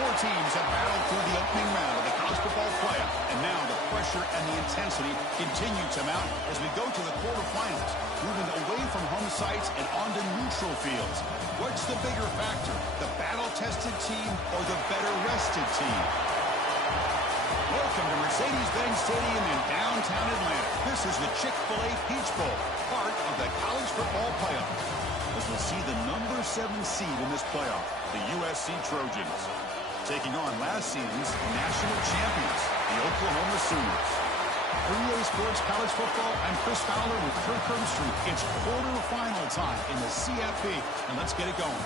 Four teams have battled through the opening round of the college football playoff, and now the pressure and the intensity continue to mount as we go to the quarterfinals, moving away from home sites and onto neutral fields. What's the bigger factor, the battle-tested team or the better-rested team? Welcome to Mercedes-Benz Stadium in downtown Atlanta. This is the Chick-fil-A Peach Bowl, part of the college football playoff, as we'll see the number 7 seed in this playoff, the USC Trojans, taking on last season's national champions, the Oklahoma Sooners. For EA Sports College Football, I'm Chris Fowler with Kirk Herbstreit. It's quarterfinal time in the CFP, and let's get it going.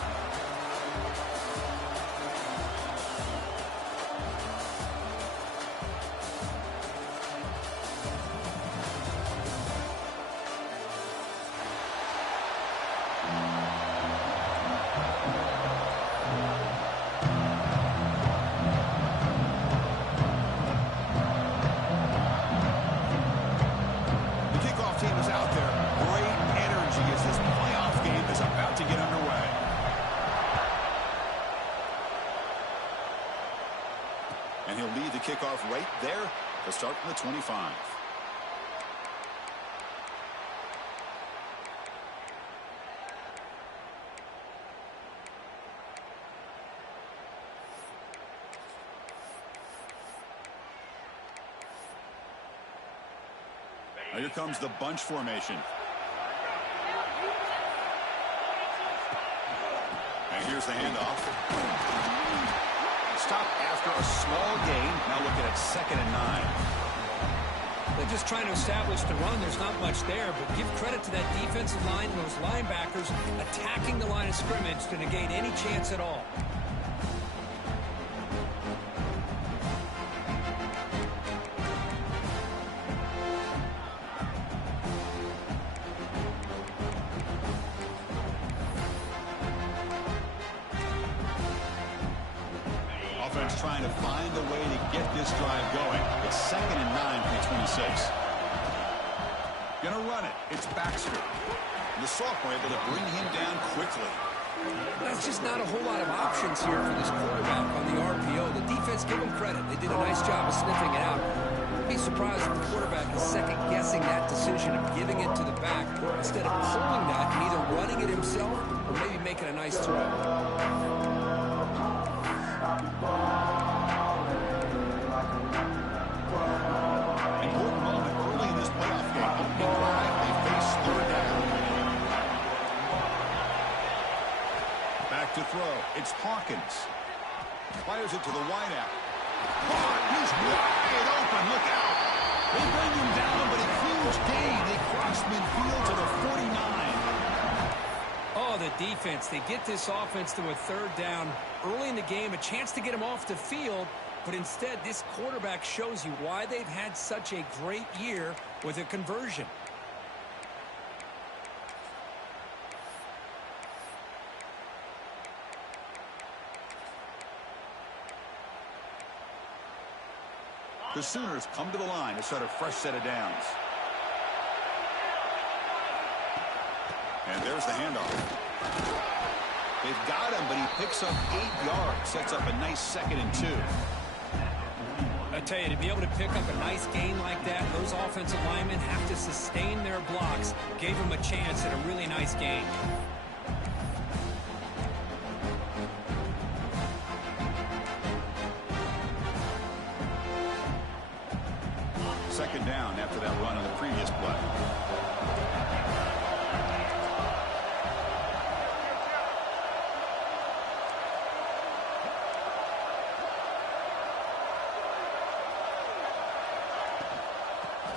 And he'll lead the kickoff right there to start from the 25. Now here comes the bunch formation. And here's the handoff. Stop after a small gain. Now looking at 2nd and 9. They're just trying to establish the run. There's not much there, but give credit to that defensive line and those linebackers attacking the line of scrimmage to negate any chance at all. Offense trying to find a way to get this drive going. It's 2nd and 9 from the 26. Gonna run it. It's Baxter. And the sophomore able to bring him down quickly. That's just not a whole lot of options here for this quarterback on the RPO. The defense, give them credit. They did a nice job of sniffing it out. I'd be surprised if the quarterback is second-guessing that decision of giving it to the back instead of pulling that and either running it himself or maybe making a nice throw. Important moment early in this playoff game. Opening drive, they face 3rd down. Back to throw. It's Hawkins. Fires it to the wideout. He's wide open. Look out. They bring him down, but a huge gain. They cross midfield to the 49. Oh, the defense. They get this offense to a 3rd down early in the game, a chance to get him off the field, but instead this quarterback shows you why they've had such a great year with a conversion. The Sooners come to the line to start a fresh set of downs. And there's the handoff. They've got him, but he picks up 8 yards. Sets up a nice 2nd and 2. I tell you, to be able to pick up a nice gain like that, those offensive linemen have to sustain their blocks. Gave him a chance at a really nice gain. 2nd down after that run on the previous play.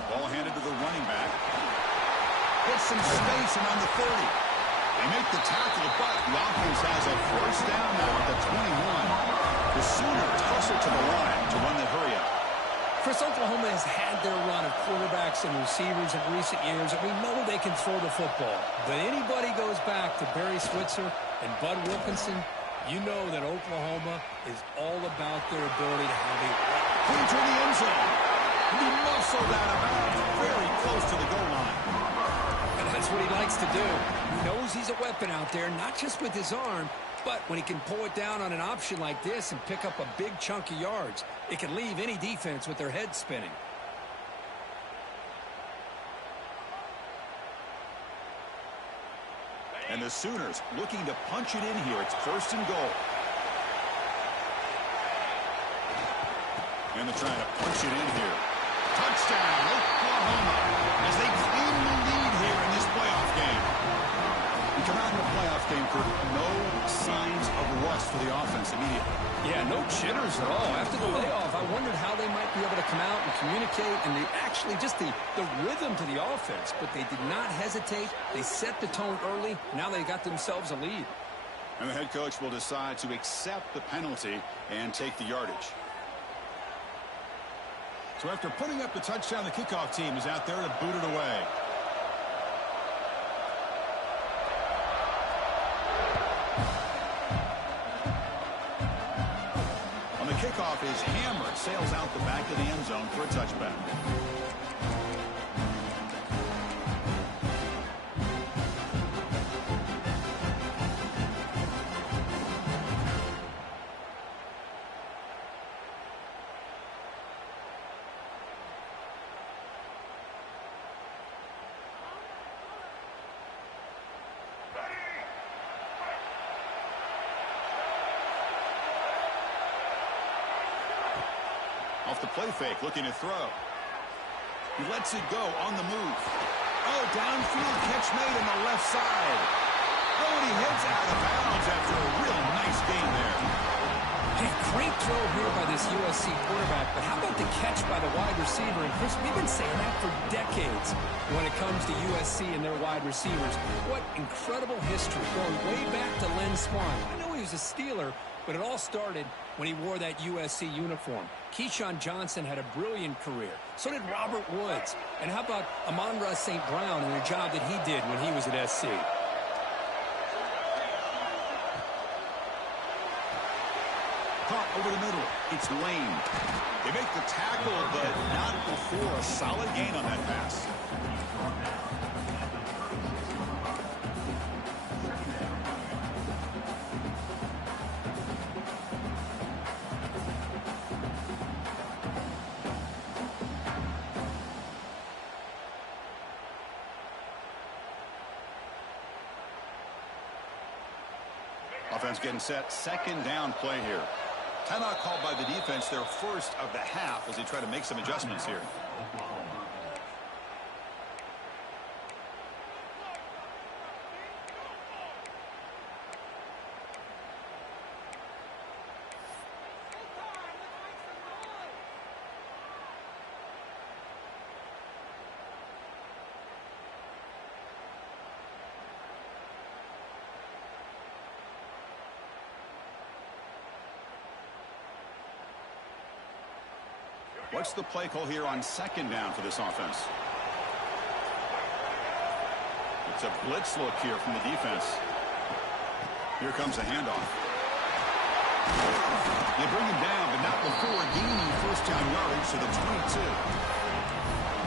Ball handed to the running back. Gets some space and on the 30. They make the tackle, but the offense has a 1st down now at the 21. The Sooners toss it to the line to run the hurry up. Chris, Oklahoma has had their run of quarterbacks and receivers in recent years, and we know they can throw the football. But anybody goes back to Barry Switzer and Bud Wilkinson, you know that Oklahoma is all about their ability to have a into the end zone. And he muscled out of bounds very close to the goal line. And that's what he likes to do. He knows he's a weapon out there, not just with his arm, But when he can pull it down on an option like this and pick up a big chunk of yards, it can leave any defense with their head spinning. And the Sooners looking to punch it in here. It's 1st and goal. And they're trying to punch it in here. Touchdown, Oklahoma, as they claim the lead here in this playoff game. We come out in the playoff game, Kurt, no signs of rust for the offense immediately. Yeah, no jitters at all. After the layoff, I wondered how they might be able to come out and communicate and actually just the rhythm to the offense. But they did not hesitate. They set the tone early. Now they got themselves a lead. And the head coach will decide to accept the penalty and take the yardage. So after putting up the touchdown, the kickoff team is out there to boot it away. On the kickoff, his hammer sails out the back of the end zone for a touchback. Off the play fake, looking to throw. He lets it go on the move. Oh, downfield catch made on the left side. Oh, and he heads out of bounds after a real nice gain there. Hey, great throw here by this USC quarterback, but how about the catch by the wide receiver? And Chris, we've been saying that for decades when it comes to USC and their wide receivers. What incredible history, going way back to Len Swan. I know he was a Steeler, but it all started when he wore that USC uniform. Keyshawn Johnson had a brilliant career. So did Robert Woods. And how about Amon-Ra St. Brown and the job that he did when he was at SC? Caught over the middle. It's Lane. They make the tackle, but not before a solid gain on that pass. Offense getting set. 2nd down play here. Timeout called by the defense, their first of the half, as they try to make some adjustments here. What's the play call here on 2nd down for this offense? It's a blitz look here from the defense. Here comes a handoff. They bring him down, but not before gaining 1st down yardage to the 22.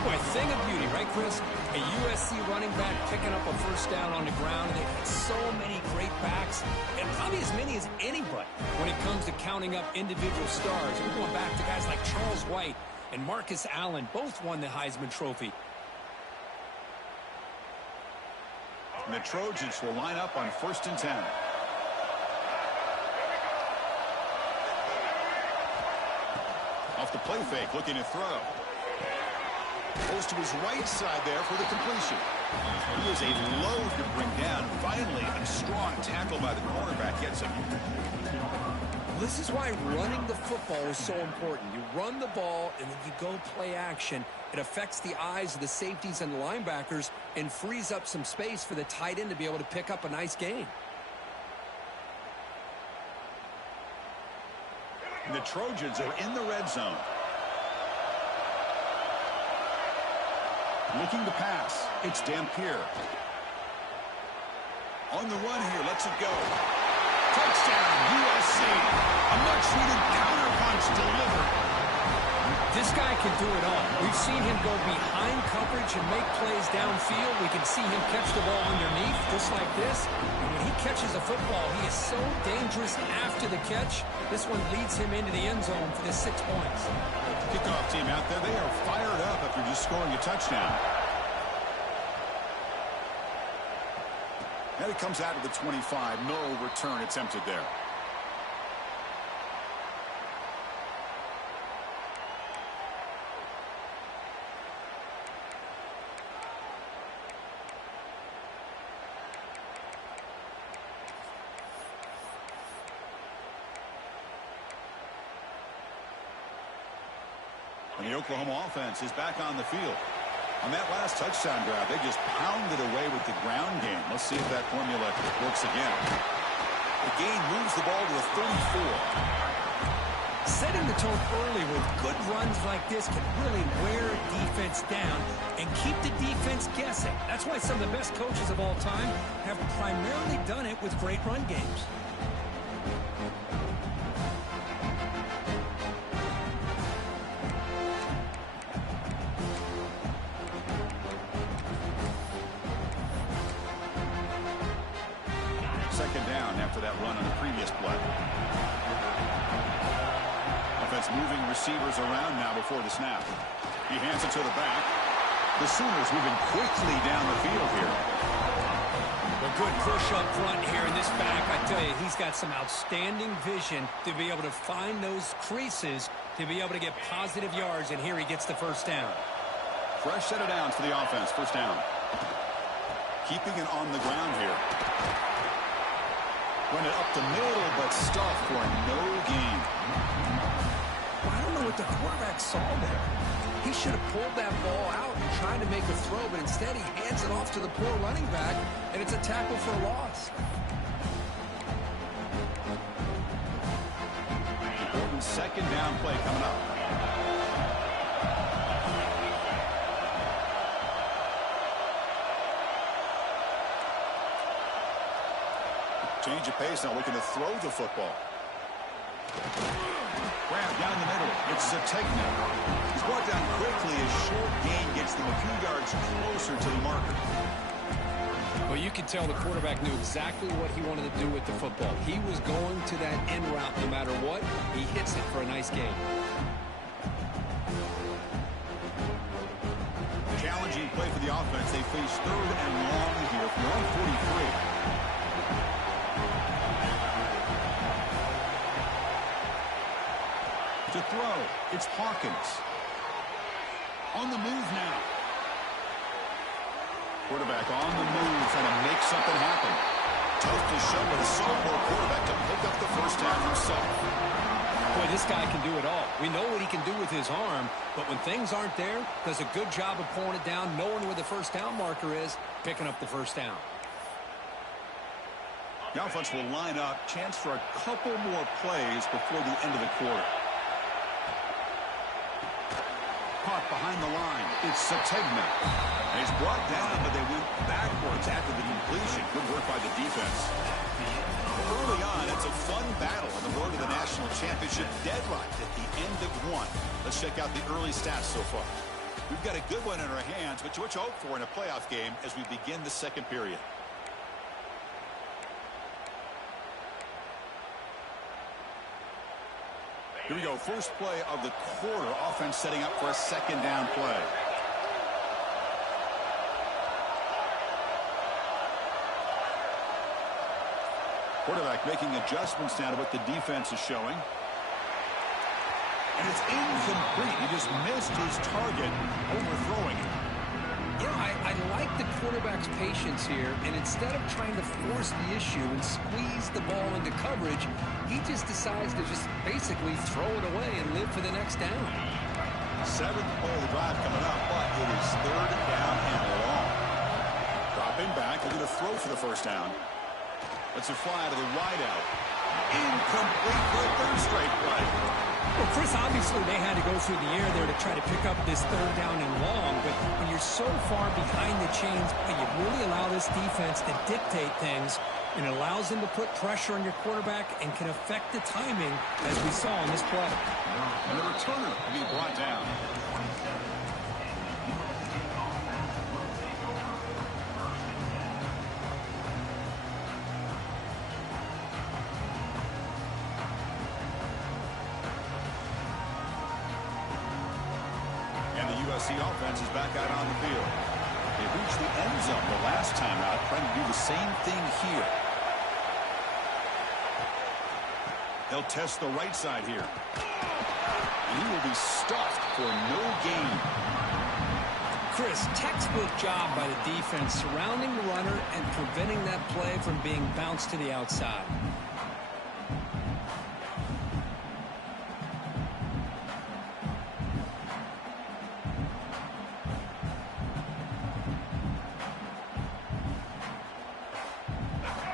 Boy, thing of beauty, right, Chris? A USC running back picking up a 1st down on the ground, and they've had so many great backs, and probably as many as anybody when it comes to counting up individual stars. We're going back to guys like Charles White and Marcus Allen, both won the Heisman Trophy. And the Trojans will line up on 1st and 10. Off the play fake, looking to throw. Goes to his right side there for the completion. He is a load to bring down. Finally, a strong tackle by the cornerback gets him. This is why running the football is so important. You run the ball, and then you go play action. It affects the eyes of the safeties and the linebackers and frees up some space for the tight end to be able to pick up a nice gain. And the Trojans are in the red zone. Looking to pass. It's Dampier. On the run here. Lets it go. Touchdown, USC. A much-needed counterpunch delivered. This guy can do it all. We've seen him go behind coverage and make plays downfield. We can see him catch the ball underneath, just like this. And when he catches a football, he is so dangerous after the catch. This one leads him into the end zone for the 6 points. Kickoff team out there, they are fired up after just scoring a touchdown. And it comes out of the 25. No return attempted there. And the Oklahoma offense is back on the field. On that last touchdown drive, they just pounded away with the ground game. Let's see if that formula works again. The gain moves the ball to the 34. Setting the tone early with good runs like this can really wear a defense down and keep the defense guessing. That's why some of the best coaches of all time have primarily done it with great run games. Second down after that run on the previous play. Offense moving receivers around now before the snap. He hands it to the back. The Sooners moving quickly down the field here. A good push up front here in this back. I tell you, he's got some outstanding vision to be able to find those creases, to be able to get positive yards, and here he gets the first down. Fresh set of downs for the offense. First down. Keeping it on the ground here. Run it up the middle, but stuffed for no gain. I don't know what the quarterback saw there. He should have pulled that ball out and tried to make a throw, but instead he hands it off to the poor running back, and it's a tackle for a loss. Important second down play coming up. Change of pace now, looking to throw the football. Grab down the middle. It's Zategna. He's brought down quickly as short gain gets them a few yards closer to the marker. Well, you can tell the quarterback knew exactly what he wanted to do with the football. He was going to that end route no matter what. He hits it for a nice gain. Challenging play for the offense. They face third and long here from their own 43. To throw, it's Hawkins. On the move now. Quarterback on the move, trying to make something happen. Tough to show with a sophomore quarterback to pick up the first down himself. Boy, this guy can do it all. We know what he can do with his arm, but when things aren't there, does a good job of pulling it down, knowing where the first down marker is, picking up the first down. The offense will line up. Chance for a couple more plays before the end of the quarter. Caught behind the line. It's Zategna. He's brought down, but they went backwards after the completion. Good work by the defense. Early on, it's a fun battle on the road to the national championship. Deadlocked at the end of one. Let's check out the early stats so far. We've got a good one in our hands, but what you hope for in a playoff game as we begin the second period. Here we go. First play of the quarter. Offense setting up for a second down play. Quarterback making adjustments now to what the defense is showing. And it's incomplete. He just missed his target, overthrowing it. You know, I like the quarterback's patience here, and instead of trying to force the issue and squeeze the ball into coverage, he just decides to just basically throw it away and live for the next down. Seventh play of the drive coming up, but it is third down and long. Dropping back, looking to throw for the first down. That's a fly to the wideout. Incomplete for a third straight play. Well, Chris, obviously they had to go through the air there to try to pick up this third down and long, but when you're so far behind the chains, you really allow this defense to dictate things, and it allows them to put pressure on your quarterback and can affect the timing, as we saw in this play. And the returner will be brought down. USC offense is back out on the field. They reached the end zone the last time out, trying to do the same thing here. They'll test the right side here. And he will be stuffed for no gain. Chris, textbook job by the defense surrounding the runner and preventing that play from being bounced to the outside.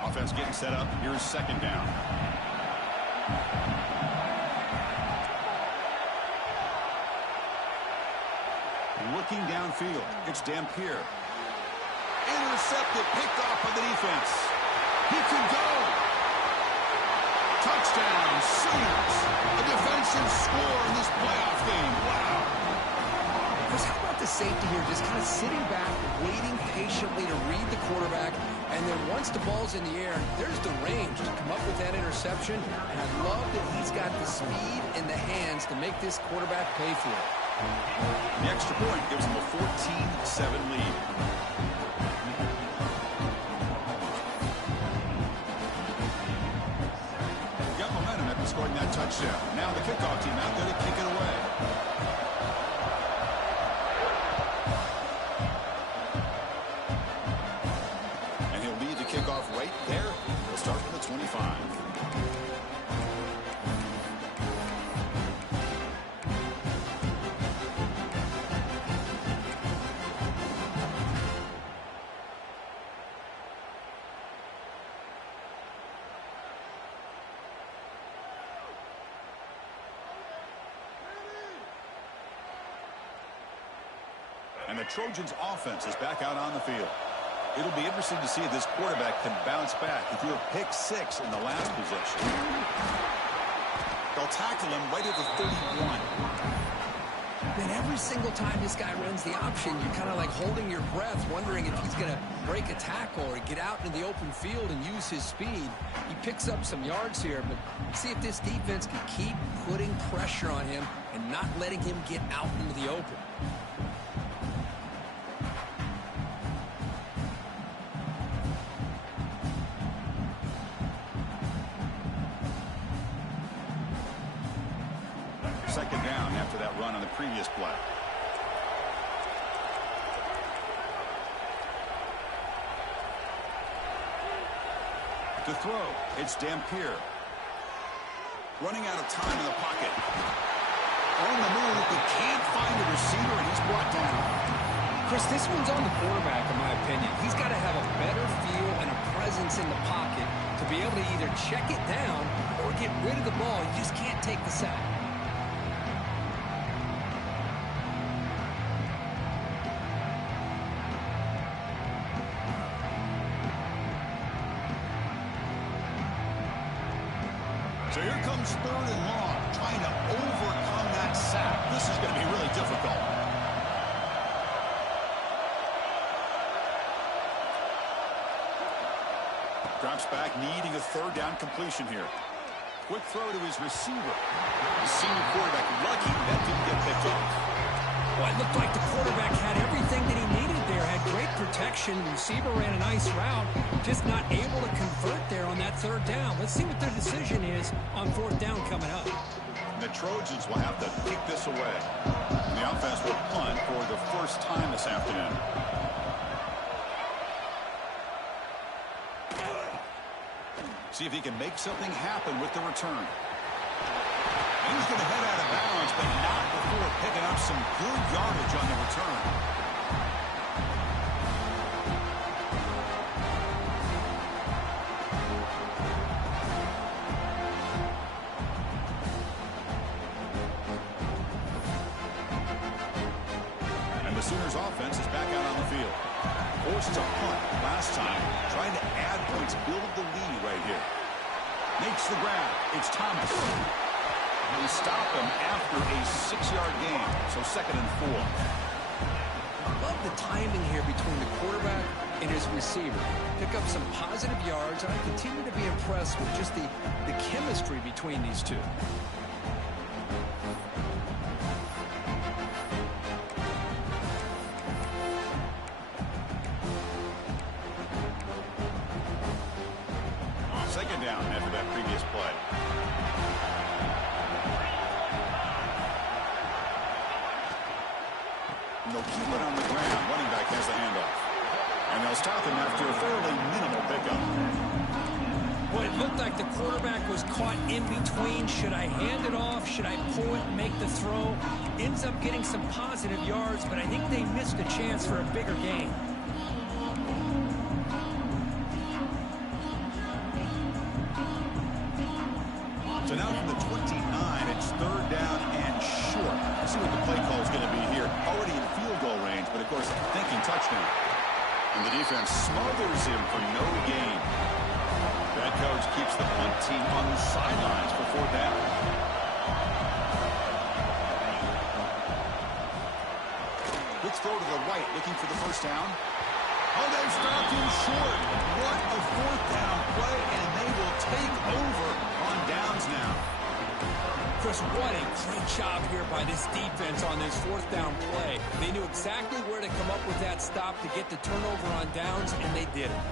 Offense getting set up. Here's second down. Looking downfield. It's Dampier. Intercepted. Picked off by the defense. He can go. Touchdown, Sooners. A defensive score in this playoff game. Wow. Chris, how about the safety here? Just kind of sitting back, waiting patiently to read the quarterback. And then once the ball's in the air, there's the range to come up with that interception. And I love that he's got the speed in the hands to make this quarterback pay for it. The extra point gives them a 14-7 lead. Got momentum after scoring that touchdown. Now the kickoff team out there to kick it away. And he'll lead the kickoff right there. He'll start from the 25. And the Trojans' offense is back out on the field. It'll be interesting to see if this quarterback can bounce back. He threw a pick 6 in the last possession. They'll tackle him right at the 31. Man, every single time this guy runs the option, you're kind of like holding your breath, wondering if he's going to break a tackle or get out into the open field and use his speed. He picks up some yards here, but see if this defense can keep putting pressure on him and not letting him get out into the open. Second down after that run on the previous play. To throw, it's Dampier. Running out of time in the pocket. On the move, but can't find a receiver, and he's brought down. Chris, this one's on the quarterback, in my opinion. He's got to have a better feel and a presence in the pocket to be able to either check it down or get rid of the ball. You just can't take the sack. So here comes third and long, trying to overcome that sack. This is going to be really difficult. Drops back, needing a third down completion here. Quick throw to his receiver. The senior quarterback lucky that didn't get picked off. Well, it looked like the quarterback had everything that he needed there. Had great protection. The receiver ran a nice route. Just not able to convert there on that third down. Let's see what their decision is on fourth down coming up. The Trojans will have to kick this away. The offense will punt for the first time this afternoon. See if he can make something happen with the return. He's going to head out of bounds, but not before picking up some good yardage on the return. And the Sooners offense is back out on the field. Forced a punt last time, trying to add points, build the lead right here. Makes the grab. It's Thomas. They stop him after a 6-yard gain, so 2nd and 4. Love the timing here between the quarterback and his receiver. Pick up some positive yards, and I continue to be impressed with just the chemistry between these two. second down after that previous play. And they'll keep it on the ground. Running back has the handoff. And they'll stop him after a fairly minimal pickup. Well, it looked like the quarterback was caught in between. Should I hand it off? Should I pull it and make the throw? Ends up getting some positive yards, but I think they missed a chance for a bigger gain. So now from the 29, it's third down and short. Let's see what the play call is going to be here. Already in field goal range, but of course, thinking touchdown. And the defense smothers him for no gain. That coach keeps the punt team on the sidelines for fourth down. Quick throw to the right, looking for the first down. Oh, they've stopped him short. What a fourth down play, and they will take over on downs now. Chris, what a great job here by this defense on this fourth down play. They knew exactly where to come up with that stop to get the turnover on downs, and they did it.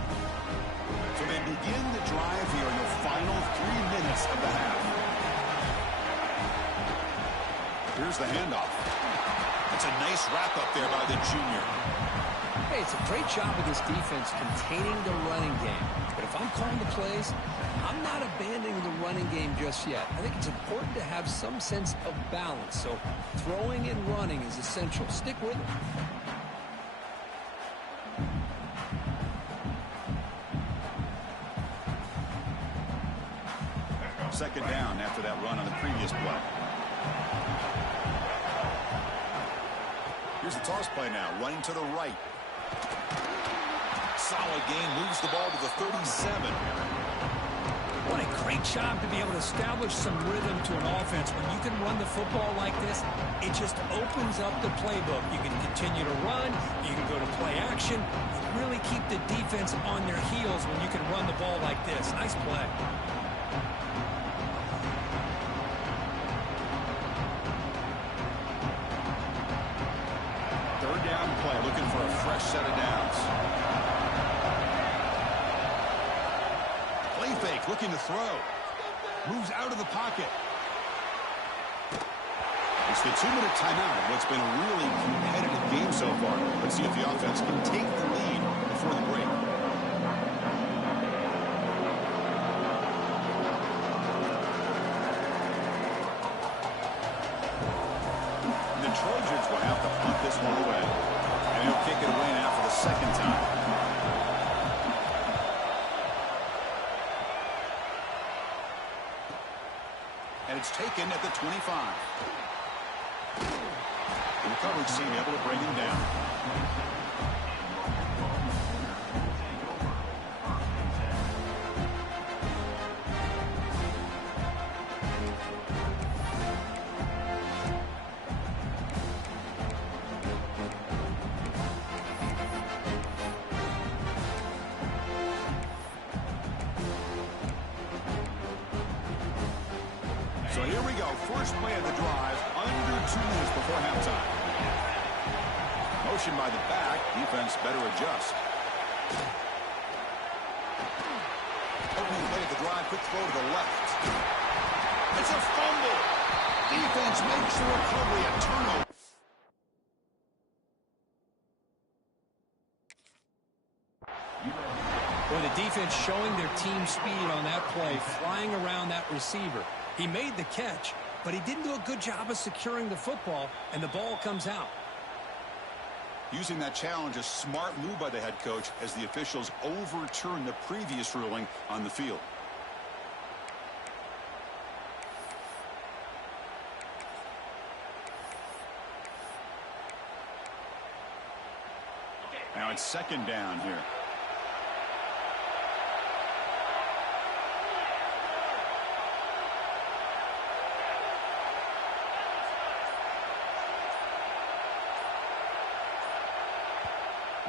So they begin the drive here in the final 3 minutes of the half. Here's the handoff. That's a nice wrap-up there by the junior. Hey, it's a great job of this defense containing the running game. But if I'm calling the plays, I'm not abandoning the running game just yet. I think it's important to have some sense of balance. So throwing and running is essential. Stick with it. Second down after that run on the previous play. Here's the toss play now, running to the right. Solid gain, moves the ball to the 37. What a great job to be able to establish some rhythm to an offense. When you can run the football like this, it just opens up the playbook. You can continue to run, you can go to play action, and really keep the defense on their heels when you can run the ball like this. Nice play. Third down play, looking for a fresh set of downs. Play fake, looking to throw. Moves out of the pocket. It's the 2-minute timeout of what's been a really competitive game so far. Let's see if the offense can take the lead before the break. The Trojans will have to punt this one away. And he'll kick it away now for the second time. And it's taken at the 25. And the coverage team able to bring him down. So here we go. First play of the drive, under 2 minutes before halftime. Motion by the back. Defense better adjust. Opening play of the drive. Quick throw to the left. It's a fumble. Defense makes the recovery. A turnover. Boy, the defense showing their team speed on that play, flying around that receiver. He made the catch, but he didn't do a good job of securing the football, and the ball comes out. Using that challenge, a smart move by the head coach as the officials overturn the previous ruling on the field. Now it's second down here.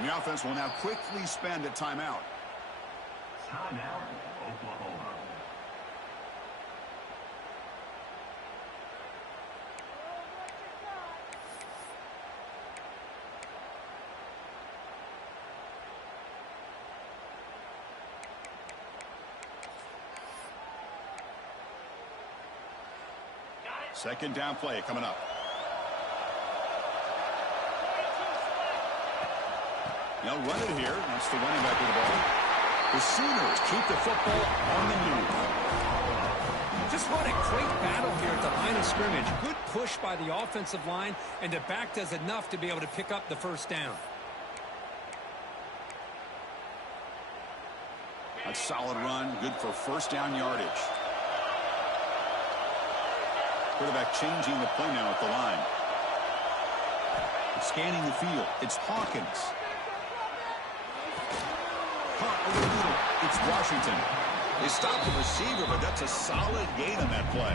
The offense will now quickly spend a timeout. Timeout, Oklahoma. Second down play coming up. They'll run it here. That's the running back with the ball. The Sooners keep the football on the move. Just what a great battle here at the line of scrimmage. Good push by the offensive line, and the back does enough to be able to pick up the first down. A solid run, good for first down yardage. Quarterback changing the play now at the line. Scanning the field. It's Hawkins. Caught over the middle. It's Washington. They stopped the receiver, but that's a solid gain on that play.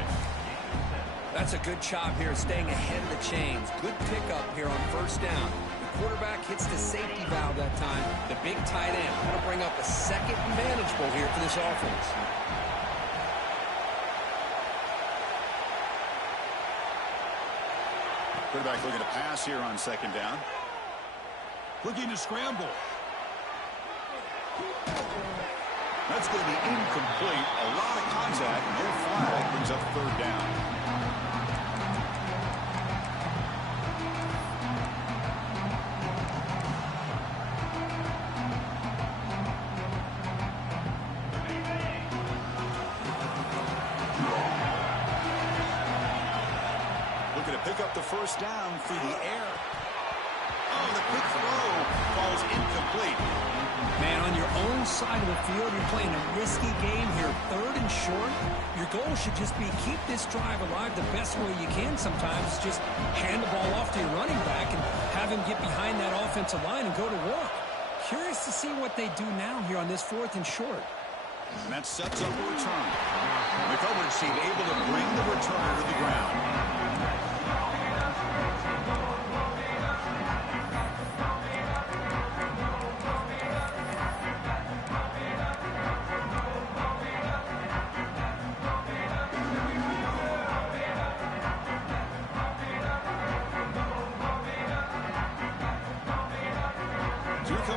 That's a good job here, staying ahead of the chains. Good pickup here on first down. The quarterback hits the safety valve that time. The big tight end. Going to bring up a second manageable here for this offense. Quarterback looking to pass here on second down. Looking to scramble. That's going to be incomplete. A lot of contact. No flag brings up third down. Looking to pick up the first down through the air. Oh, the quick throw falls incomplete. Man, on your own side of the field, you're playing a risky game here. Third and short. Your goal should just be keep this drive alive the best way you can sometimes. Just hand the ball off to your running back and have him get behind that offensive line and go to work. Curious to see what they do now here on this fourth and short. And that sets up a return. The coverage team able to bring the returner to the ground.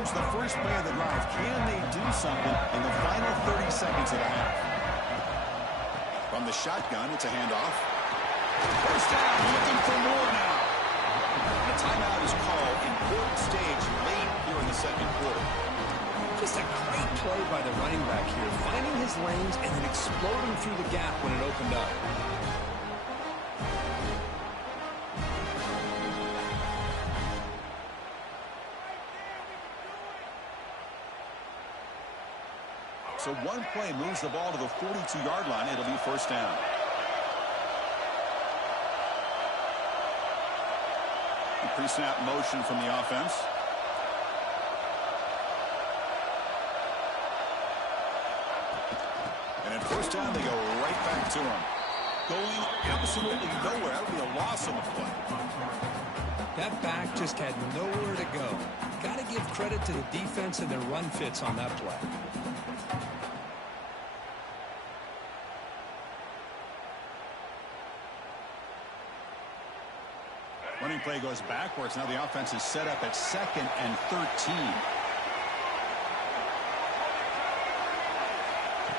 The first play of the drive. Can they do something in the final 30 seconds of the half? From the shotgun, it's a handoff. First down, looking for more now. The timeout is called. Important stage late here in the second quarter. Just a great play by the running back here, finding his lanes and then exploding through the gap when it opened up. So one play moves the ball to the 42-yard line. It'll be first down. Pre-snap motion from the offense. And at first down, they go right back to him. Going absolutely nowhere. That would be a loss on the play. That back just had nowhere to go. Got to give credit to the defense and their run fits on that play. Running play goes backwards. Now the offense is set up at 2nd and 13.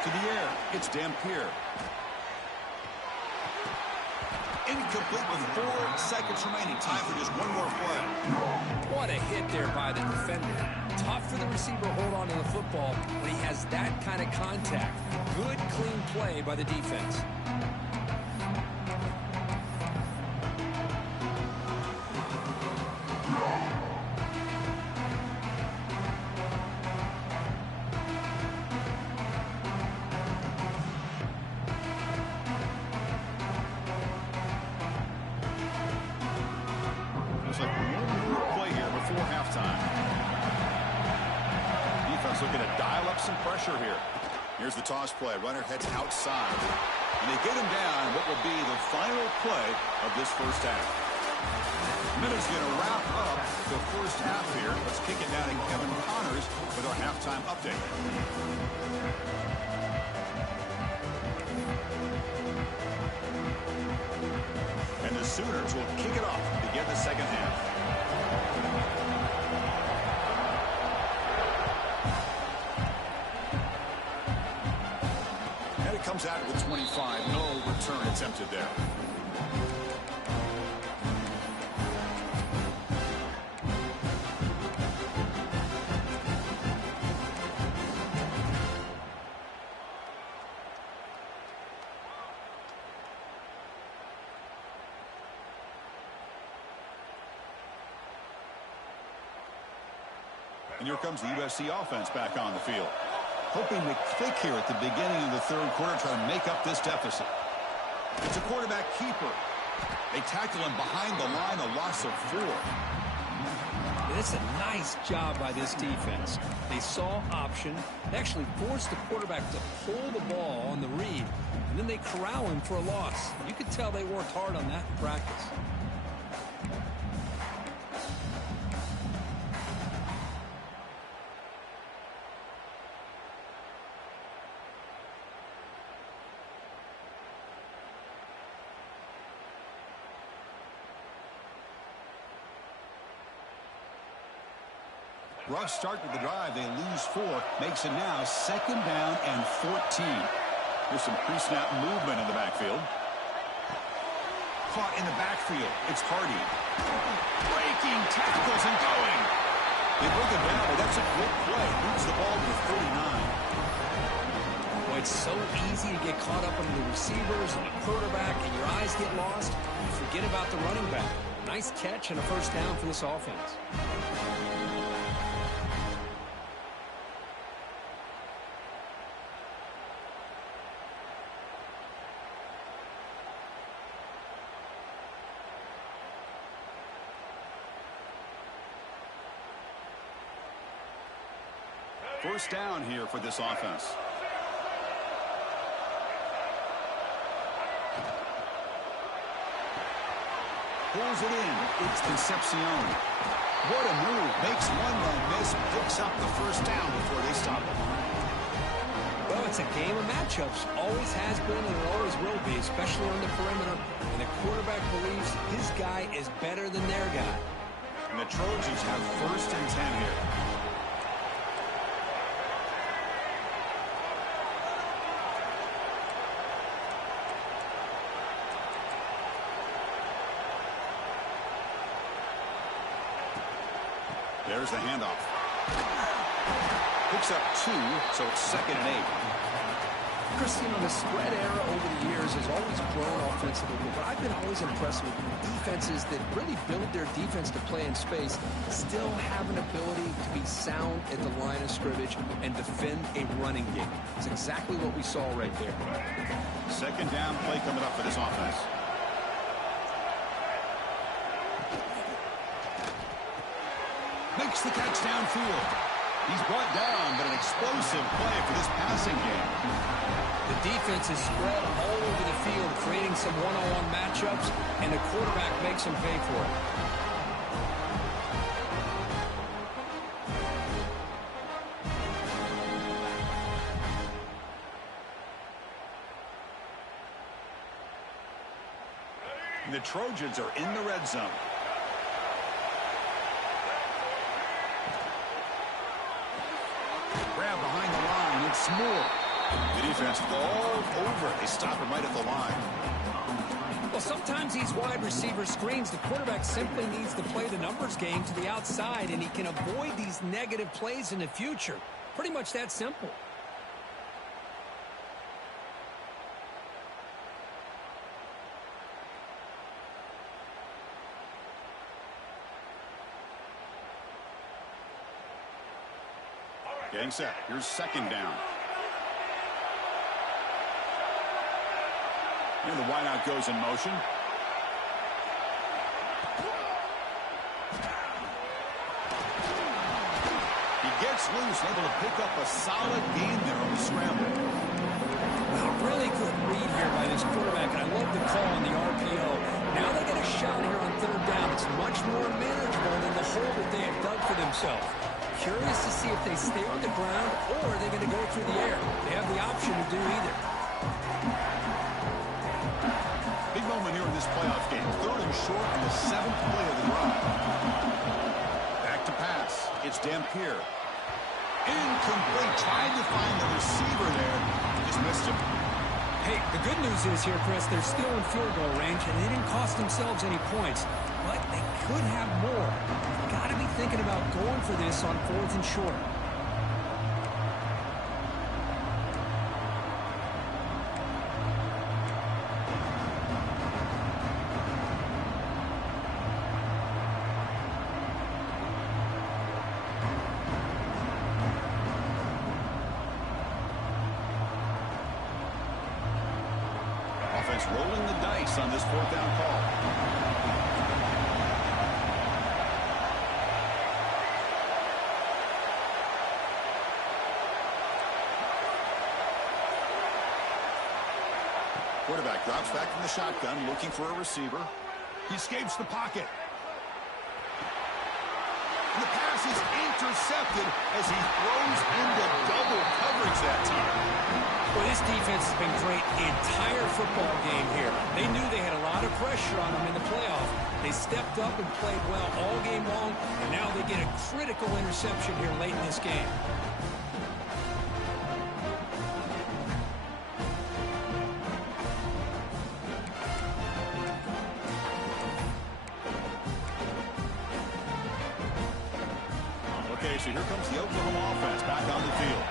To the air. It's Dampier. Incomplete with 4 seconds remaining. Time for just one more play. What a hit there by the defender. Tough for the receiver to hold on to the football when he has that kind of contact. Good, clean play by the defense. Looking to dial up some pressure here. Here's the toss play. Runner heads outside. And they get him down what will be the final play of this first half. Minute's going to wrap up the first half here. Let's kick it down to Kevin Connors with our halftime update. And the Sooners will kick it off to begin the second half. Comes out with 25. No return attempted there. And here comes the USC offense back on the field. Hoping to click here at the beginning of the third quarter, try to make up this deficit. It's a quarterback keeper. They tackle him behind the line, a loss of 4. It's a nice job by this defense. They saw option, they actually forced the quarterback to pull the ball on the read, and then they corral him for a loss. You could tell they worked hard on that in practice. Rough start to the drive. They lose 4. Makes it now 2nd down and 14. There's some pre-snap movement in the backfield. Caught in the backfield. It's Hardy. Breaking tackles and going. They break it down, but that's a quick play. Moves the ball to 39. Boy, it's so easy to get caught up on the receivers and the quarterback, and your eyes get lost. You forget about the running back. Nice catch and a first down for this offense. First down here for this offense. Pulls it in. It's Concepcion. What a move. Makes one man miss. Picks up the first down before they stop it. Well, it's a game of matchups. Always has been and it always will be, especially on the perimeter. And the quarterback believes his guy is better than their guy. And the Trojans have 1st and 10 here. There's the handoff. Picks up 2, so it's 2nd and 8. Christian, the spread era over the years has always grown offensively, but I've been always impressed with defenses that really build their defense to play in space, still have an ability to be sound at the line of scrimmage and defend a running game. It's exactly what we saw right there. 2nd down play coming up for this offense. Makes the catch downfield. He's brought down, but an explosive play for this passing game. The defense is spread all over the field, creating some one-on-one matchups, and the quarterback makes them pay for it. The Trojans are in the red zone. Grab behind the line. It's Moore. The defense all over. They stop him right at the line. Well, sometimes these wide receiver screens, the quarterback simply needs to play the numbers game to the outside, and he can avoid these negative plays in the future. Pretty much that simple. Getting set. Here's 2nd down. And the wideout goes in motion. He gets loose, able to pick up a solid gain there on the scramble. Well, really good read here by this quarterback, and I love the call on the RPO. Now they get a shot here on 3rd down. It's much more manageable than the hole that they had dug for themselves. Curious to see if they stay on the ground or are they going to go through the air. They have the option to do either. Big moment here in this playoff game. 3rd and short on the 7th play of the drive. Back to pass. It's Dampier. Incomplete. Tried to find the receiver there. Just missed him. Hey, the good news is here, Chris, they're still in field goal range, and they didn't cost themselves any points. But they could have more. Got to be thinking about going for this on 4th and short. rolling the dice on this fourth down call. Quarterback drops back from the shotgun, looking for a receiver. He escapes the pocket. And the pass is intercepted as he throws into double coverage that time. Well, this defense has been great the entire football game here. They knew they had a lot of pressure on them in the playoff. They stepped up and played well all game long, and now they get a critical interception here late in this game. Okay, so here comes the Oklahoma offense back on the field.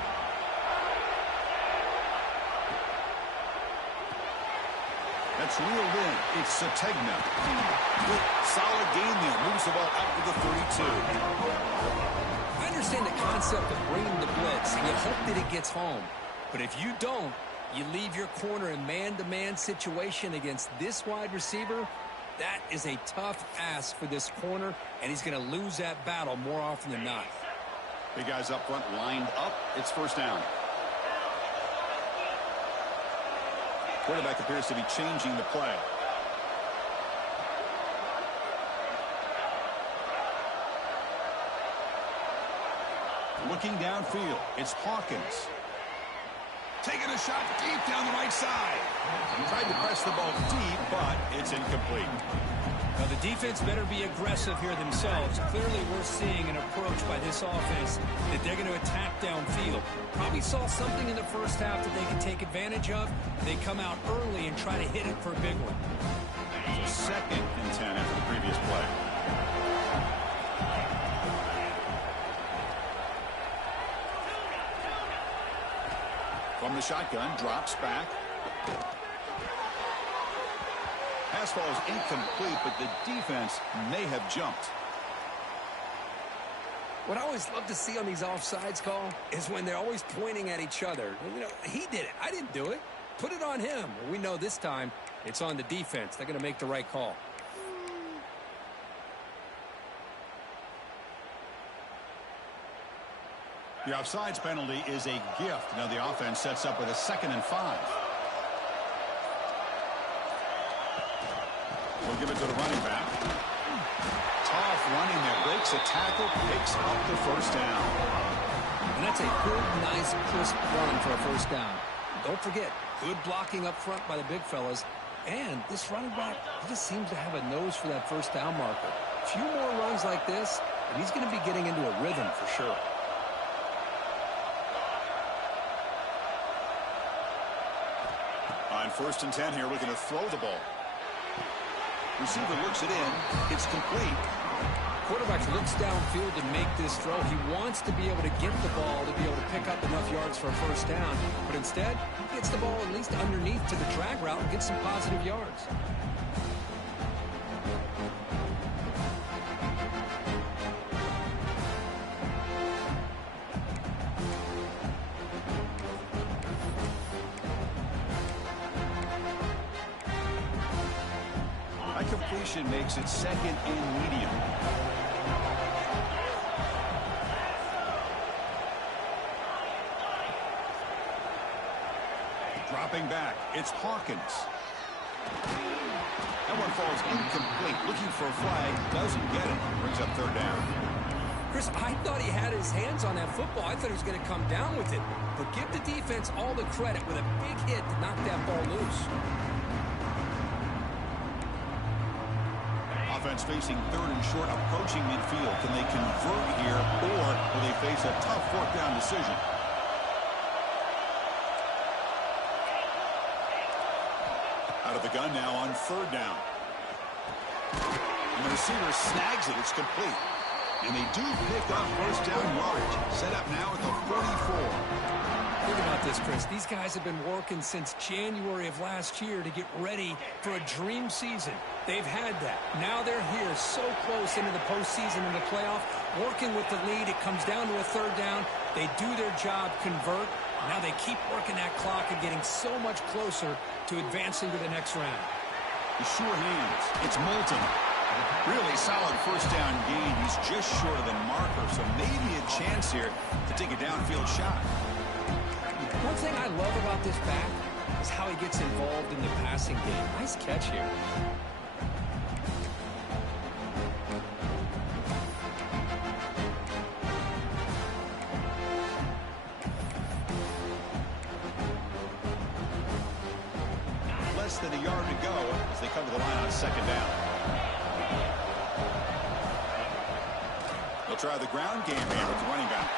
That's reeled in. It's Sategna. Solid game there. Moves the ball out to the 32. I understand the concept of bringing the blitz. You hope that it gets home. But if you don't, you leave your corner in man-to-man situation against this wide receiver. That is a tough ask for this corner, and he's going to lose that battle more often than not. Big guys up front lined up. It's first down. Quarterback appears to be changing the play. Looking downfield, it's Hawkins. Taking a shot deep down the right side. Tried to press the ball deep, but it's incomplete. Now, the defense better be aggressive here themselves. Clearly, we're seeing an approach by this offense that they're going to attack downfield. Probably saw something in the first half that they can take advantage of. They come out early and try to hit it for a big one. So 2nd and 10 after the previous play. From the shotgun, drops back. Pass ball is incomplete, but the defense may have jumped. What I always love to see on these offsides call is when they're always pointing at each other. You know, he did it. I didn't do it. Put it on him. Well, we know this time it's on the defense. They're going to make the right call. The offsides penalty is a gift. Now the offense sets up with a 2nd and 5. We'll give it to the running back. Tough running there. Breaks a tackle, picks up the first down. And that's a good, nice, crisp run for a first down. Don't forget, good blocking up front by the big fellas. And this running back, he just seems to have a nose for that first down marker. A few more runs like this, and he's going to be getting into a rhythm for sure. On 1st and 10 here, looking to throw the ball. Receiver looks it in. It's complete. Quarterback looks downfield to make this throw. He wants to be able to get the ball to be able to pick up enough yards for a first down. But instead, he gets the ball at least underneath to the drag route and gets some positive yards. Completion makes it 2nd and medium. Dropping back, it's Hawkins. That one falls incomplete. Looking for a flag, doesn't get it. Brings up 3rd down. Chris, I thought he had his hands on that football. I thought he was going to come down with it. But give the defense all the credit with a big hit to knock that ball loose. Offense facing 3rd and short, approaching midfield. Can they convert here, or will they face a tough 4th down decision? Out of the gun now on 3rd down. And the receiver snags it. It's complete. And they do pick up first down yardage. Set up now at the 44. Think about this, Chris. These guys have been working since January of last year to get ready for a dream season. They've had that. Now they're here so close into the postseason and the playoff, working with the lead. It comes down to a 3rd down. They do their job, convert. Now they keep working that clock and getting so much closer to advancing to the next round. The sure hands. It's Moulton. Really solid first down gain. He's just short of the marker, so maybe a chance here to take a downfield shot. One thing I love about this back is how he gets involved in the passing game. Nice catch here. Less than a yard to go as they come to the line on second down. They'll try the ground game here with the running back.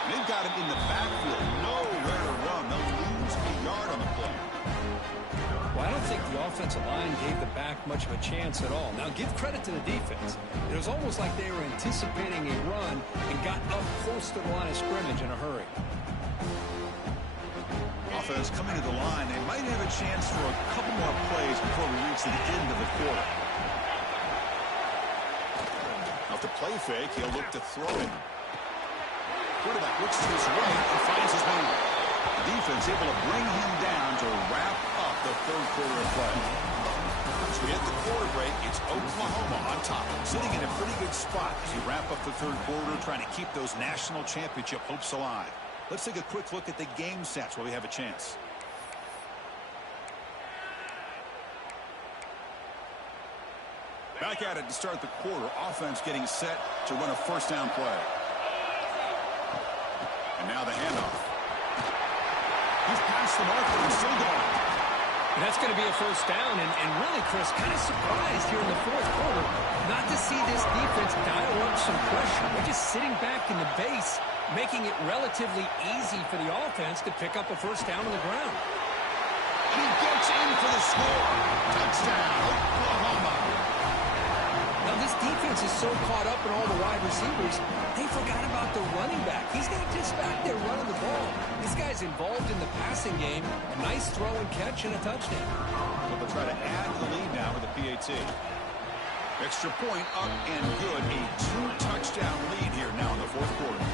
And they've got him in the backfield. Nowhere to run. They'll lose a yard on the play. Well, I don't think the offensive line gave the back much of a chance at all. Now, give credit to the defense. It was almost like they were anticipating a run and got up close to the line of scrimmage in a hurry. Offense coming to the line. They might have a chance for a couple more plays before we reach the end of the quarter. Off the play fake, he'll look to throw it. Quarterback looks to his right and finds his man. The defense able to bring him down to wrap up the third quarter of play. As we hit the quarter break, it's Oklahoma on top, sitting in a pretty good spot as you wrap up the third quarter, trying to keep those national championship hopes alive. Let's take a quick look at the game stats while we have a chance. Back at it to start the quarter. Offense getting set to run a first down play. And now the handoff. He's past the marker and still going. And that's going to be a first down. And really, Chris, kind of surprised here in the fourth quarter not to see this defense dial up some pressure. They're just sitting back in the base, making it relatively easy for the offense to pick up a first down on the ground. He gets in for the score. Touchdown, Oklahoma. Now, this defense is so caught up in all the wide receivers, they forgot about the running back. He's not just back there running the ball. This guy's involved in the passing game. A nice throw and catch and a touchdown. Well, they'll try to add to the lead now with the PAT. Extra point up and good. A 2-touchdown lead here now in the fourth quarter.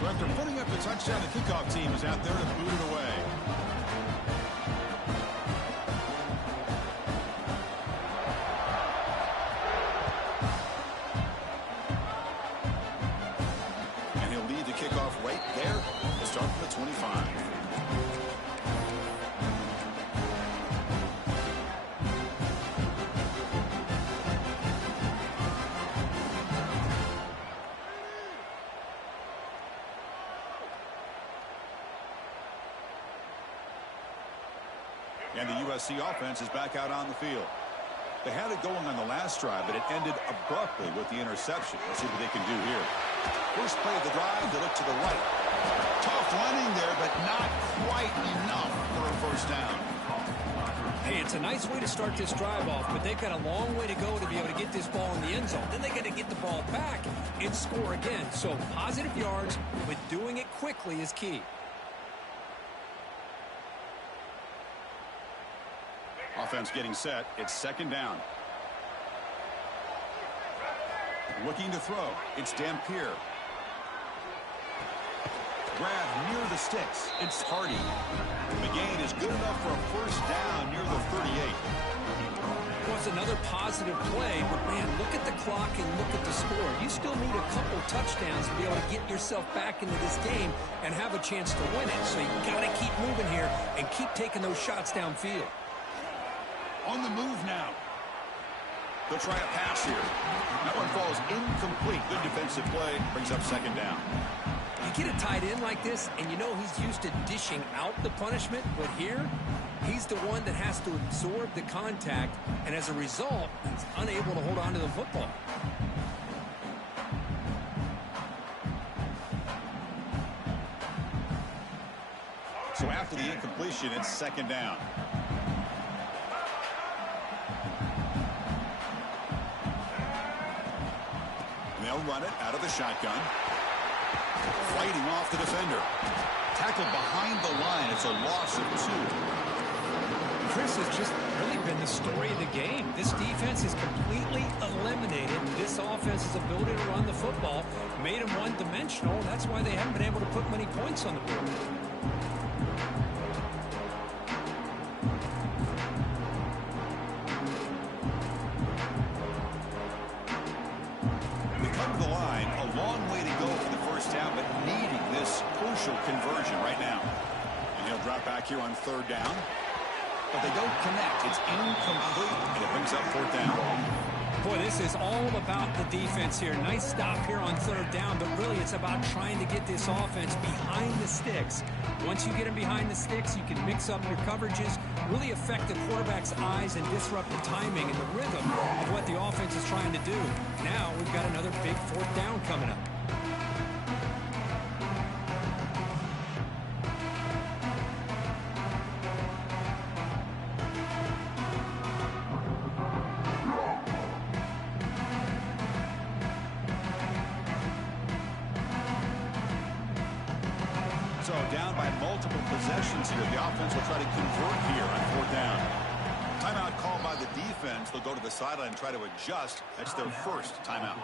So after putting up the touchdown, the kickoff team is out there to boot it away. And he'll lead the kickoff right there to start from the 25. And the USC offense is back out on the field. They had it going on the last drive, but it ended abruptly with the interception. Let's see what they can do here. First play of the drive, they look to the right. Tough running there, but not quite enough for a first down. Hey, it's a nice way to start this drive off, but they've got a long way to go to be able to get this ball in the end zone. Then they got to get the ball back and score again. So positive yards, but doing it quickly is key. Offense getting set. It's second down. Looking to throw. It's Dampier. Grab near the sticks. It's Hardy. The gain is good enough for a first down near the 38. Well, it's another positive play, but man, look at the clock and look at the score. You still need a couple touchdowns to be able to get yourself back into this game and have a chance to win it. So you got to keep moving here and keep taking those shots downfield. On the move now. They'll try a pass here. That one falls incomplete. Good defensive play. Brings up second down. You get a tight end like this, and you know he's used to dishing out the punishment, but here, he's the one that has to absorb the contact, and as a result, he's unable to hold on to the football. So after the incompletion, it's second down. They'll run it out of the shotgun. Fighting off the defender. Tackled behind the line. It's a loss of 2. Chris has just really been the story of the game. This defense has completely eliminated dominated this offense's ability to run the football, made them one-dimensional. That's why they haven't been able to put many points on the board. We come to the line, a long way to go for the first down, but needing this crucial conversion right now. And he'll drop back here on third down. But they don't connect. It's incomplete, and it brings up fourth down. Boy, this is all about the defense here. Nice stop here on third down, but really it's about trying to get this offense behind the sticks. Once you get them behind the sticks, you can mix up your coverages, really affect the quarterback's eyes and disrupt the timing and the rhythm of what the offense is trying to do. Now we've got another big fourth down coming up. So down by multiple possessions here. The offense will try to convert here on fourth down. Timeout called by the defense. They'll go to the sideline and try to adjust. That's their first timeout.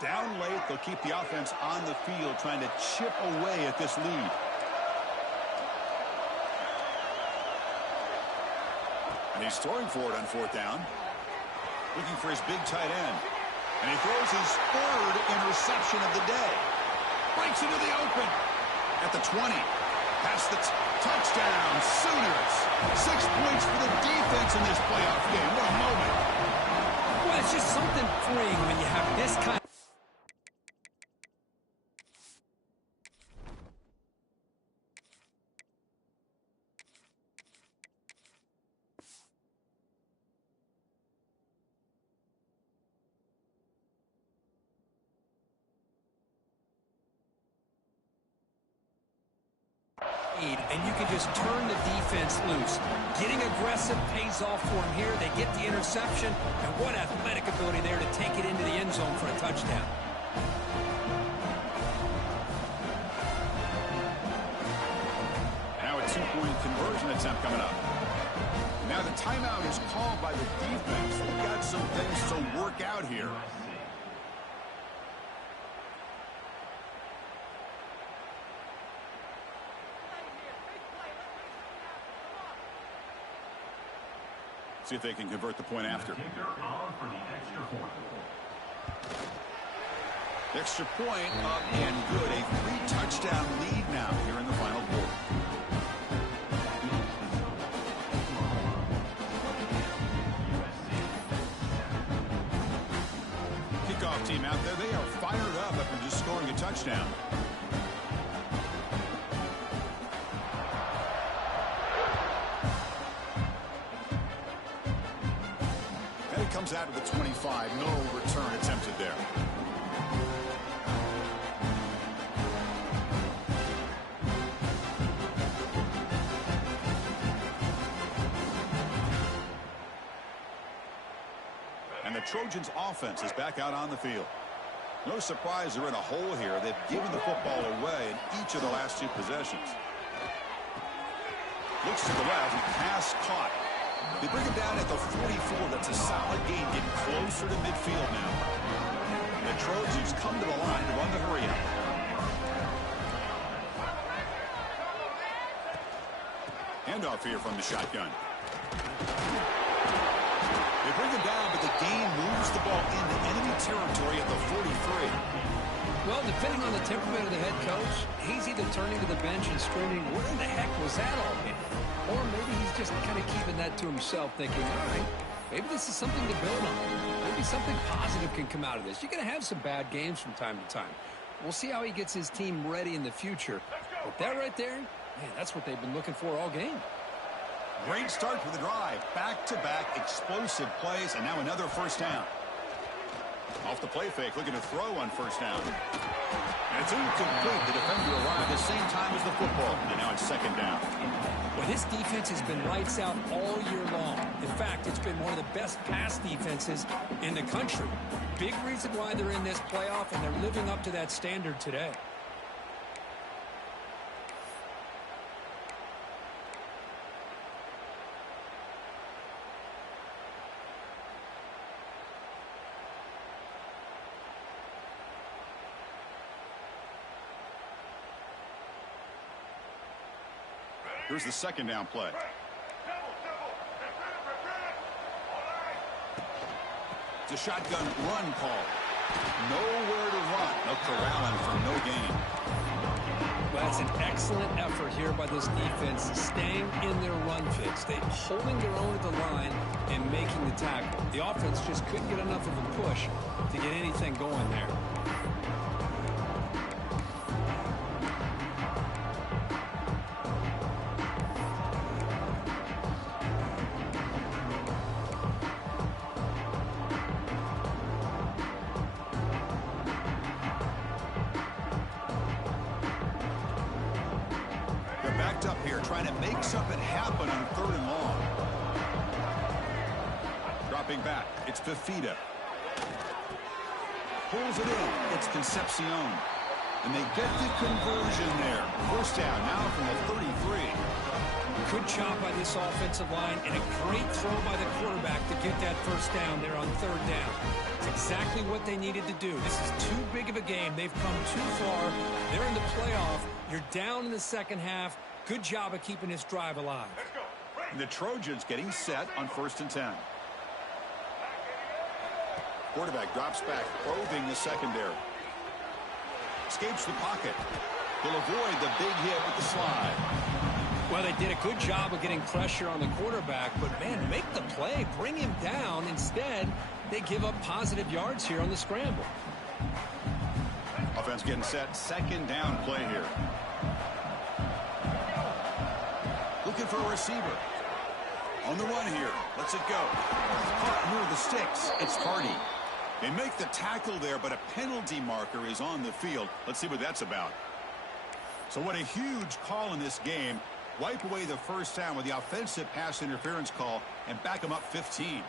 Down late, they'll keep the offense on the field, trying to chip away at this lead. And he's throwing for it on fourth down. Looking for his big tight end. And he throws his third interception of the day. Breaks into the open. At the 20. Past the touchdown. Sooners. 6 points for the defense in this playoff game. What a moment. Well, it's just something freeing when you have this kind of... and you can just turn the defense loose. Getting aggressive pays off for them here. They get the interception, and what athletic ability there to take it into the end zone for a touchdown. Now a two-point conversion attempt coming up. Now the timeout is called by the defense. We've got some things to work out here. See if they can convert the point after. Extra point up and good. A 3-touchdown lead now here in the final quarter. Kickoff team out there. They are fired up after just scoring a touchdown. Comes out of the 25. No return attempted there. And the Trojans offense is back out on the field. No surprise they're in a hole here. They've given the football away in each of the last two possessions. Looks to the left. Pass caught. They bring him down at the 44. That's a solid gain, getting closer to midfield now. The Trojans come to the line to run the hurry up. Handoff here from the shotgun. They bring him down, but the gain moves the ball into enemy territory at the 43. Well, depending on the temperament of the head coach, he's either turning to the bench and screaming, "Where in the heck was that all in?" Or maybe he's just kind of keeping that to himself, thinking, all right, maybe this is something to build on. Maybe something positive can come out of this. You're going to have some bad games from time to time. We'll see how he gets his team ready in the future. But that right there, man, that's what they've been looking for all game. Great start for the drive. Back-to-back explosive plays, and now another first down. Off the play fake, looking to throw on first down. And it's incomplete. The defender arrived the same time as the football. And now it's second down. Well, this defense has been lights out all year long. In fact, it's been one of the best pass defenses in the country. Big reason why they're in this playoff, and they're living up to that standard today. Here's the second down play. It's a shotgun run call. Nowhere to run. No corralling for no gain. Well, that's an excellent effort here by this defense, staying in their run fix. They're holding their own at the line and making the tackle. The offense just couldn't get enough of a push to get anything going there. Up here trying to make something happen on third and long. Dropping back, it's Fafita. Pulls it in, it's Concepcion. And they get the conversion there. First down now from the 33. Good job by this offensive line and a great throw by the quarterback to get that first down there on third down. It's exactly what they needed to do. This is too big of a game. They've come too far. They're in the playoff. You're down in the second half. Good job of keeping this drive alive. The Trojans getting set on 1st and 10. Quarterback drops back, probing the secondary. Escapes the pocket. He'll avoid the big hit with the slide. Well, they did a good job of getting pressure on the quarterback, but, man, make the play. Bring him down. Instead, they give up positive yards here on the scramble. Offense getting set. Second down play here. Looking for a receiver. On the run here. Lets it go. Caught near the sticks. It's Hardy. They make the tackle there, but a penalty marker is on the field. Let's see what that's about. So what a huge call in this game. Wipe away the first down with the offensive pass interference call and back them up 15.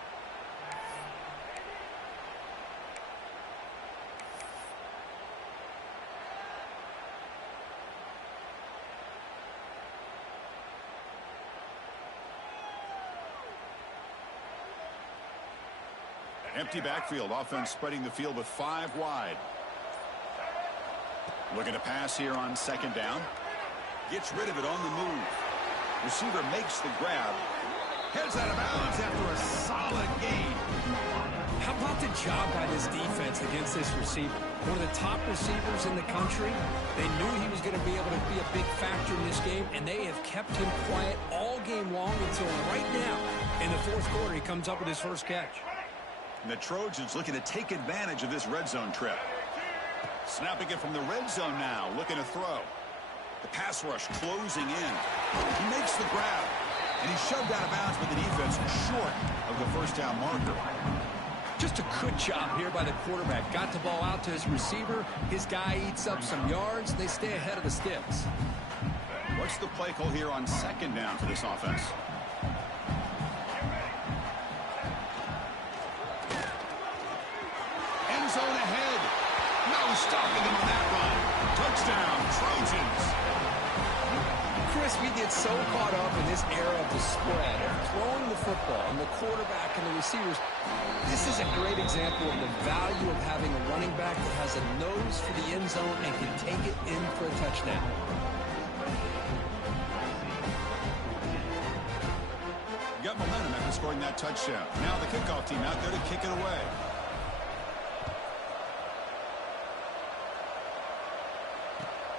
Empty backfield. Offense spreading the field with 5 wide. Looking to pass here on second down. Gets rid of it on the move. Receiver makes the grab. Heads out of bounds after a solid gain. How about the job by this defense against this receiver? One of the top receivers in the country. They knew he was going to be able to be a big factor in this game, and they have kept him quiet all game long until right now. In the fourth quarter, he comes up with his first catch. And the Trojans looking to take advantage of this red zone trip. Snapping it from the red zone now, looking to throw. The pass rush closing in. He makes the grab, and he's shoved out of bounds with the defense short of the first down marker. Just a good job here by the quarterback. Got the ball out to his receiver. His guy eats up some yards. They stay ahead of the sticks. What's the play call here on second down for this offense? End zone ahead. No stopping him on that run. Touchdown, Trojans. Chris, we get so caught up in this era of the spread, of throwing the football, and the quarterback and the receivers. This is a great example of the value of having a running back that has a nose for the end zone and can take it in for a touchdown. Got momentum after scoring that touchdown. Now the kickoff team out there to kick it away.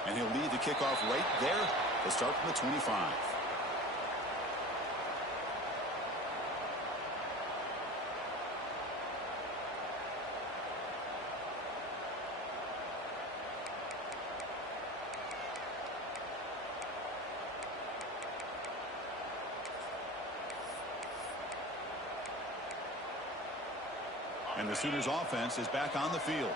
And he'll lead the kickoff right there. They'll start from the 25. And the Sooners offense is back on the field.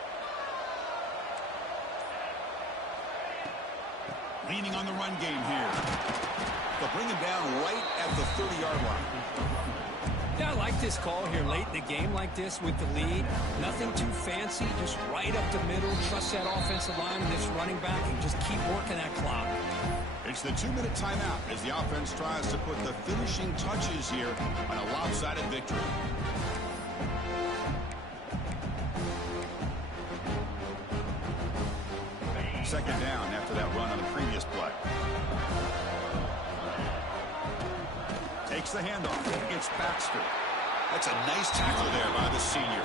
Leaning on the run game here. They'll bring him down right at the 30-yard line. Yeah, I like this call here late in the game like this with the lead. Nothing too fancy, just right up the middle. Trust that offensive line and this running back and just keep working that clock. It's the 2-minute timeout as the offense tries to put the finishing touches here on a lopsided victory. Second down after that run on the previous play. Takes the handoff. It's Baxter. That's a nice tackle there by the senior.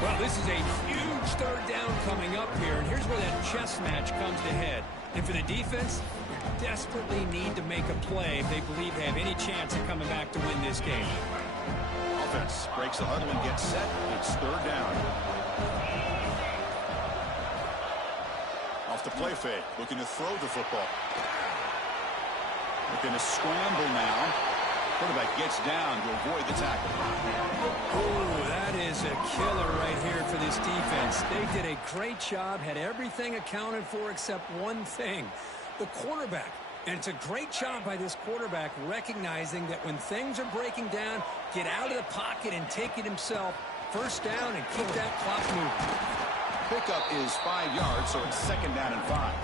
Well, this is a huge third down coming up here, and here's where that chess match comes to head. And for the defense, they desperately need to make a play if they believe they have any chance of coming back to win this game. Offense breaks the huddle and gets set. It's third down. Off the play fake, looking to throw the football. Looking to scramble now. Quarterback gets down to avoid the tackle. Oh, that is a killer right here for this defense. They did a great job, had everything accounted for except one thing, the quarterback. And it's a great job by this quarterback recognizing that when things are breaking down, get out of the pocket and take it himself. First down and keep that clock moving. Pickup is 5 yards, so it's second down and 5.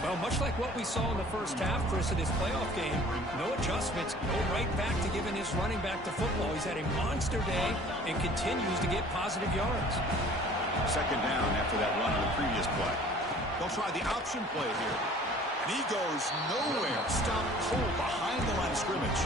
Well, much like what we saw in the first half, Chris, of this playoff game, no adjustments, go right back to giving his running back the football. He's had a monster day and continues to get positive yards. Second down after that run on the previous play. They'll try the option play here. And he goes nowhere. Stop cold behind the line of scrimmage.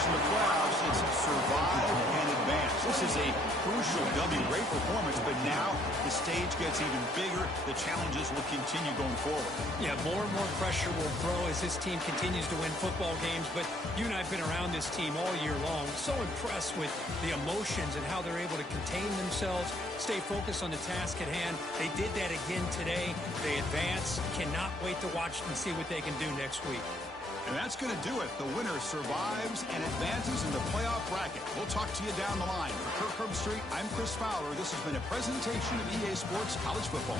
In the playoffs, it's survive and advance. This is a crucial W. Great performance, but now the stage gets even bigger. The challenges will continue going forward. Yeah, more and more pressure will grow as this team continues to win football games, but you and I have been around this team all year long. So impressed with the emotions and how they're able to contain themselves, stay focused on the task at hand. They did that again today. They advance. Cannot wait to watch and see what they can do next week. And that's going to do it. The winner survives and advances in the playoff bracket. We'll talk to you down the line. For Kirk Herbstreit, I'm Chris Fowler. This has been a presentation of EA Sports College Football.